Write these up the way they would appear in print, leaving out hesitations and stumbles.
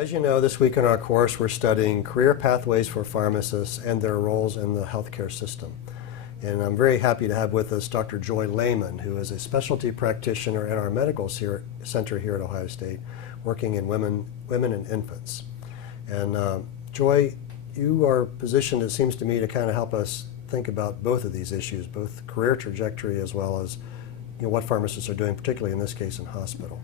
Well, as you know, this week in our course we're studying career pathways for pharmacists and their roles in the healthcare system. And I'm very happy to have with us Dr. Joy Lehman, who is a specialty practitioner at our medical center here at Ohio State, working in women and infants. And Joy, you are positioned, it seems to me, to kind of help us think about both of these issues, both career trajectory as well as what pharmacists are doing, particularly in this case in hospital.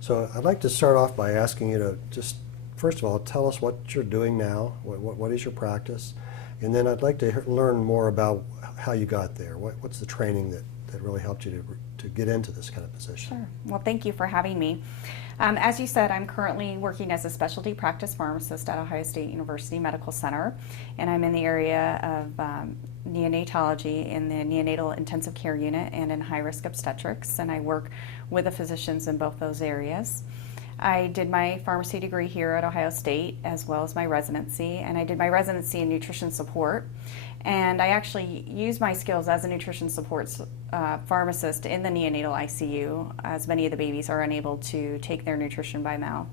So I'd like to start off by asking you to just, first of all, tell us what you're doing now, what is your practice, and then I'd like to learn more about how you got there. What's the training that really helped you to get into this kind of position? Sure. Well, thank you for having me. As you said, I'm currently working as a specialty practice pharmacist at Ohio State University Medical Center, and I'm in the area of neonatology in the neonatal intensive care unit and in high-risk obstetrics, and I work with the physicians in both those areas. I did my pharmacy degree here at Ohio State as well as my residency, and I did my residency in nutrition support. And I actually used my skills as a nutrition support pharmacist in the neonatal ICU, as many of the babies are unable to take their nutrition by mouth.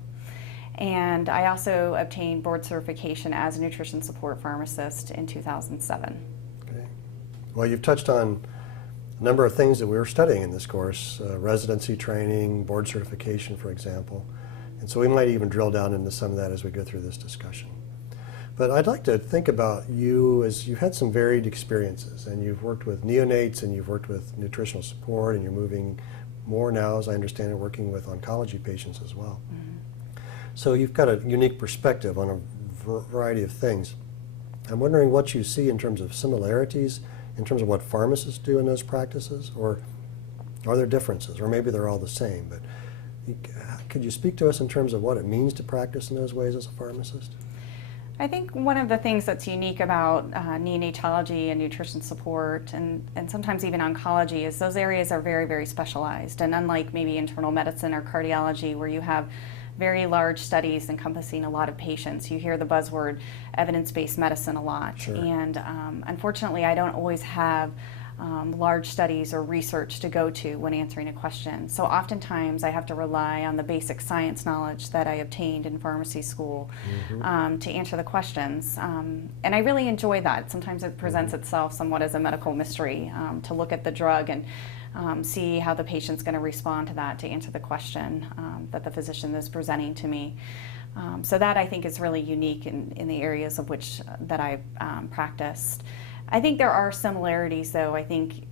And I also obtained board certification as a nutrition support pharmacist in 2007. Okay. Well, you've touched on a number of things that we were studying in this course, residency training, board certification, for example. And so we might even drill down into some of that as we go through this discussion. But I'd like to think about you as you've had some varied experiences, and you've worked with neonates and you've worked with nutritional support, and you're moving more now, as I understand it, working with oncology patients as well. Mm-hmm. So you've got a unique perspective on a variety of things. I'm wondering what you see in terms of similarities, in terms of what pharmacists do in those practices, or are there differences, or maybe they're all the same. But could you speak to us in terms of what it means to practice in those ways as a pharmacist? I think one of the things that's unique about neonatology and nutrition support and sometimes even oncology is those areas are very, very specialized. And unlike maybe internal medicine or cardiology, where you have very large studies encompassing a lot of patients, you hear the buzzword evidence-based medicine a lot. Sure. And unfortunately, I don't always have large studies or research to go to when answering a question. So oftentimes I have to rely on the basic science knowledge that I obtained in pharmacy school to answer the questions. And I really enjoy that. Sometimes it presents itself somewhat as a medical mystery to look at the drug and see how the patient's going to respond to that, to answer the question that the physician is presenting to me. So that I think is really unique in the areas of which that I've practiced. I think there are similarities, though. I think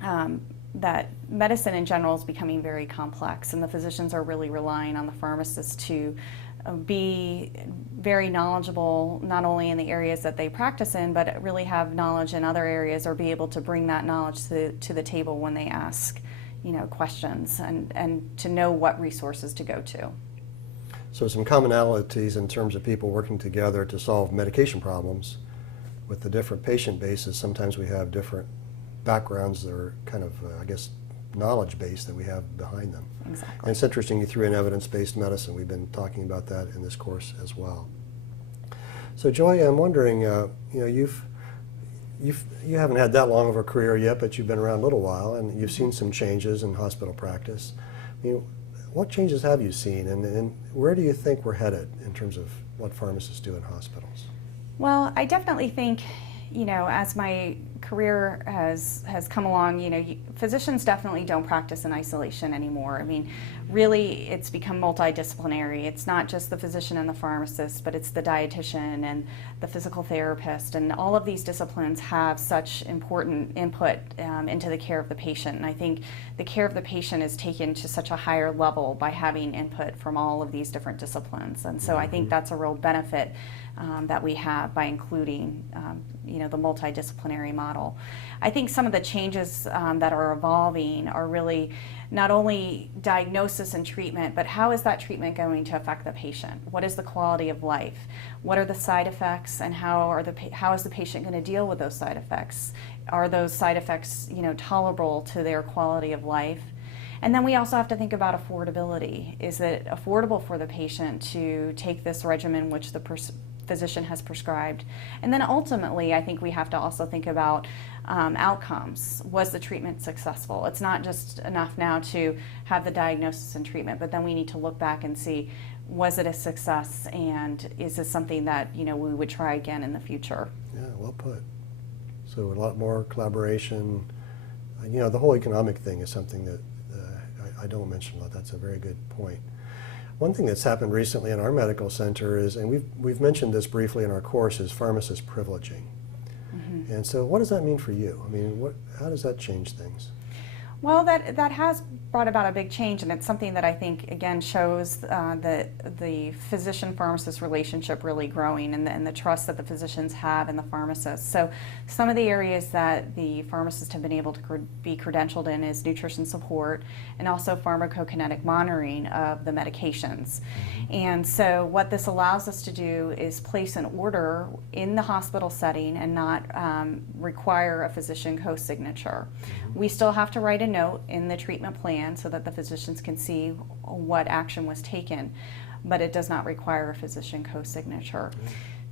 that medicine in general is becoming very complex, and the physicians are really relying on the pharmacists to be very knowledgeable, not only in the areas that they practice in, but really have knowledge in other areas, or be able to bring that knowledge to the table when they ask, questions, and to know what resources to go to. So some commonalities in terms of people working together to solve medication problems. With the different patient bases, sometimes we have different backgrounds that are kind of, I guess, knowledge base that we have behind them. Exactly. And it's interesting you threw in evidence-based medicine. We've been talking about that in this course as well. So Joy, I'm wondering, you haven't had that long of a career yet, but you've been around a little while, and you've seen some changes in hospital practice. What changes have you seen, and where do you think we're headed in terms of what pharmacists do in hospitals? Well, I definitely think, as my career has come along, physicians definitely don't practice in isolation anymore. I mean, really, it's become multidisciplinary. It's not just the physician and the pharmacist, but it's the dietitian and the physical therapist, and all of these disciplines have such important input into the care of the patient. And I think the care of the patient is taken to such a higher level by having input from all of these different disciplines. And so I think that's a real benefit that we have by including the multidisciplinary model. I think some of the changes that are evolving are really not only diagnosis and treatment, but how is that treatment going to affect the patient? What is the quality of life? What are the side effects, and how is the patient going to deal with those side effects? Are those side effects tolerable to their quality of life? And then we also have to think about affordability. Is it affordable for the patient to take this regimen which the physician has prescribed? And then ultimately, I think we have to also think about outcomes. Was the treatment successful? It's not just enough now to have the diagnosis and treatment, but then we need to look back and see, was it a success, and is this something that we would try again in the future? Yeah, well put. So a lot more collaboration. The whole economic thing is something that I don't mention a lot. That's a very good point. One thing that's happened recently in our medical center is, and we've mentioned this briefly in our course, is pharmacist privileging. Mm-hmm. And so what does that mean for you? I mean, how does that change things? Well, that has brought about a big change, and it's something that I think, again, shows the physician-pharmacist relationship really growing, and the trust that the physicians have in the pharmacists. So some of the areas that the pharmacists have been able to be credentialed in is nutrition support and also pharmacokinetic monitoring of the medications. And so what this allows us to do is place an order in the hospital setting and not require a physician co-signature. We still have to write a note in the treatment plan so that the physicians can see what action was taken, but it does not require a physician co-signature.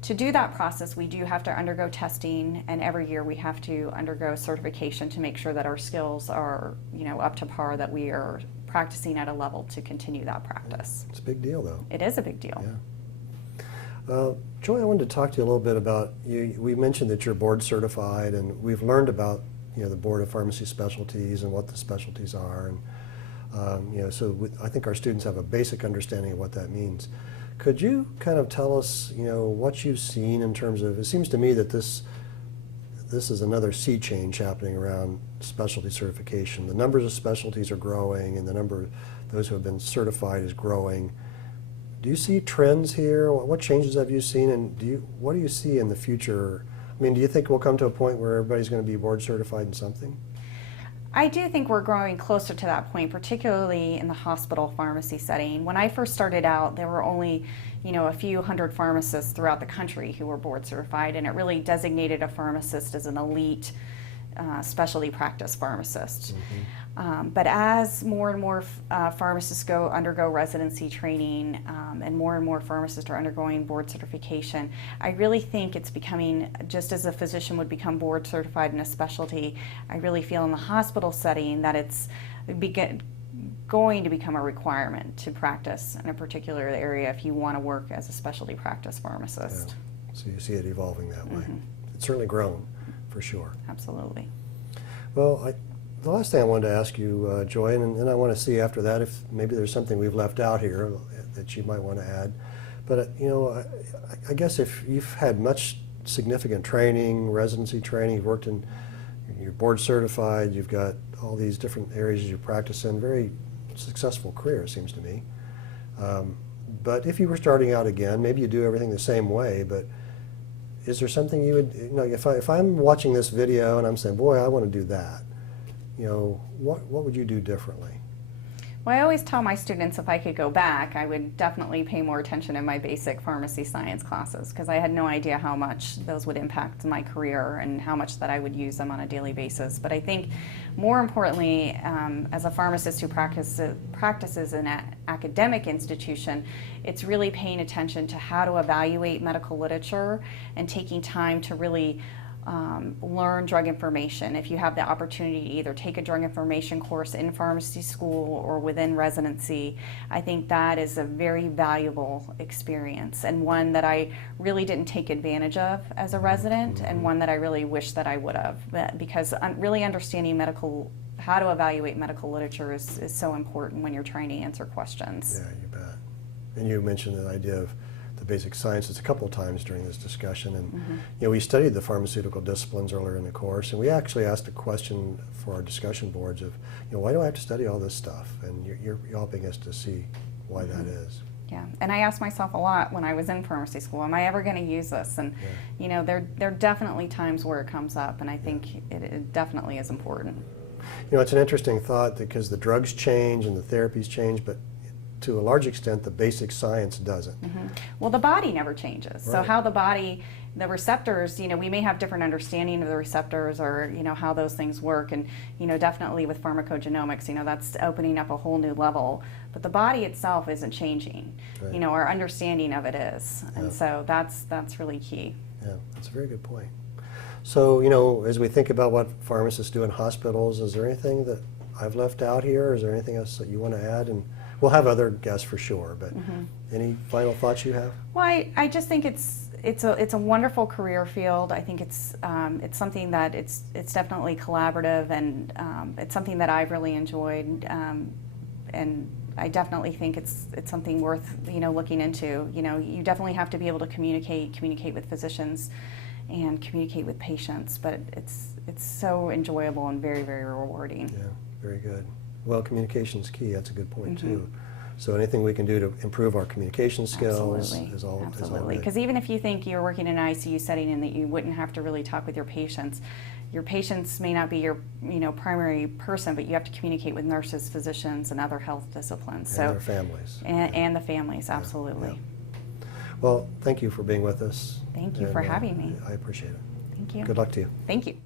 To do that process, we do have to undergo testing, and every year we have to undergo certification to make sure that our skills are, up to par, that we are practicing at a level to continue that practice. It's a big deal, though. It is a big deal. Yeah. Joy, I wanted to talk to you a little bit about, we mentioned that you're board certified, and we've learned about the Board of Pharmacy Specialties and what the specialties are, and so I think our students have a basic understanding of what that means. Could you kind of tell us, what you've seen in terms of, it seems to me that this is another sea change happening around specialty certification. The numbers of specialties are growing, and the number of those who have been certified is growing. Do you see trends here? What changes have you seen, and what do you see in the future? I mean, do you think we'll come to a point where everybody's going to be board certified in something? I do think we're growing closer to that point, particularly in the hospital pharmacy setting. When I first started out, there were only, a few hundred pharmacists throughout the country who were board certified, and it really designated a pharmacist as an elite specialty practice pharmacist. Mm-hmm. But as more and more pharmacists undergo residency training, and more pharmacists are undergoing board certification, I really think it's becoming, just as a physician would become board certified in a specialty, I really feel in the hospital setting that it's going to become a requirement to practice in a particular area if you want to work as a specialty practice pharmacist. Yeah. So you see it evolving that way. Mm-hmm. It's certainly grown, for sure. Absolutely. Well, the last thing I wanted to ask you, Joy, and then I want to see after that if maybe there's something we've left out here that you might want to add. But, I guess if you've had much significant training, residency training, you've worked you're board certified, you've got all these different areas you practice in, very successful career, it seems to me. But if you were starting out again, maybe you do everything the same way, but is there something you would, if I'm watching this video and I'm saying, boy, I want to do that, what would you do differently? Well, I always tell my students if I could go back, I would definitely pay more attention in my basic pharmacy science classes, because I had no idea how much those would impact my career and how much that I would use them on a daily basis. But I think more importantly, as a pharmacist who practices in an academic institution, it's really paying attention to how to evaluate medical literature and taking time to really learn drug information. If you have the opportunity to either take a drug information course in pharmacy school or within residency, I think that is a very valuable experience, and one that I really didn't take advantage of as a resident, and one that I really wish that I would have, because really understanding how to evaluate medical literature is so important when you're trying to answer questions. Yeah, you bet. And you mentioned the idea of the basic sciences a couple of times during this discussion, and we studied the pharmaceutical disciplines earlier in the course, and we actually asked a question for our discussion boards of, why do I have to study all this stuff? And you're helping us to see why that is. Yeah, and I asked myself a lot when I was in pharmacy school, am I ever going to use this? And there are definitely times where it comes up, and I think it definitely is important. It's an interesting thought because the drugs change and the therapies change, but to a large extent, the basic science doesn't. Mm-hmm. Well, the body never changes. Right. So how the receptors, we may have different understanding of the receptors, or, how those things work. And, definitely with pharmacogenomics, that's opening up a whole new level. But the body itself isn't changing. Right. Our understanding of it is. And so that's really key. Yeah, that's a very good point. So, as we think about what pharmacists do in hospitals, is there anything that I've left out here? Is there anything else that you want to add? And We'll have other guests for sure, but any final thoughts you have? Well, I just think it's a wonderful career field. I think it's something that it's definitely collaborative, and it's something that I've really enjoyed, and I definitely think it's something worth looking into. You definitely have to be able to communicate with physicians, and communicate with patients. But it's so enjoyable and very, very rewarding. Yeah, very good. Well, communication's key. That's a good point too. So anything we can do to improve our communication skills is all Absolutely. good. Because even if you think you're working in an ICU setting and that you wouldn't have to really talk with your patients may not be your primary person, but you have to communicate with nurses, physicians, and other health disciplines. And their families. And the families, absolutely. Yeah. Well, thank you for being with us. Thank you for having me. I appreciate it. Thank you. Good luck to you. Thank you.